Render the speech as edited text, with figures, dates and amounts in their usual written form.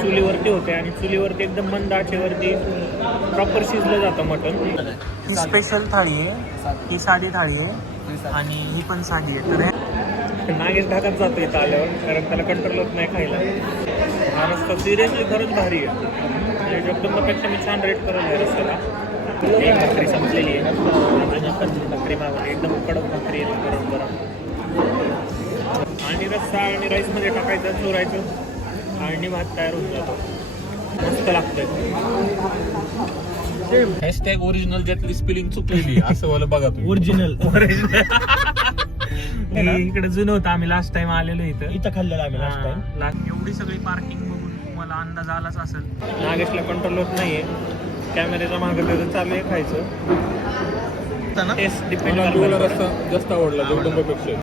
चुलीवरती होते आणि चुलीवरती एकदम मंद आचेवरती प्रॉपर शिजलं जातं मटण. ही स्पेशल थाळी आहे, ही साधी थाळी आहे आणि ही पण साधी आहे. तर नागेश ढाकात जातो इथं आल्यावर, कारण त्याला कंट्रोल होत नाही खायला. हा रस्ता सिरियसली खरंच भारी आहे. म्हणजे जगदंबापेक्षा मी छान रेट करेल या रस्त्याला. एक भाकरी संपलेली आहे आणि भाकरी मागवली, एकदम कडक भाकरी आहे गरम गरम. आणि रस्सा आणि राईसमध्ये टाकायचं, चोरायचं आणि भात तयार होऊन जातो. मस्त लागतंय. हॅशटॅग ओरिजिनल ज्यातली स्पेलिंग चुकलेली असं वाला बघा तुम्ही. ओरिजिनल इकडे जुनं होतं, आम्ही लास्ट टाइम आलेलो इथं खाल्लेलं आम्ही लास्ट टाइम. एवढी सगळी पार्किंग बघून तुम्हाला अंदाज आलाच असेल. नागेशला कंट्रोल होत नाहीये, कॅमेऱ्याच्या मागे त्याचं चालू आहे खायचं. टेस्ट डिपेंड रस्ता जास्त आवडला जगदंबापेक्षा.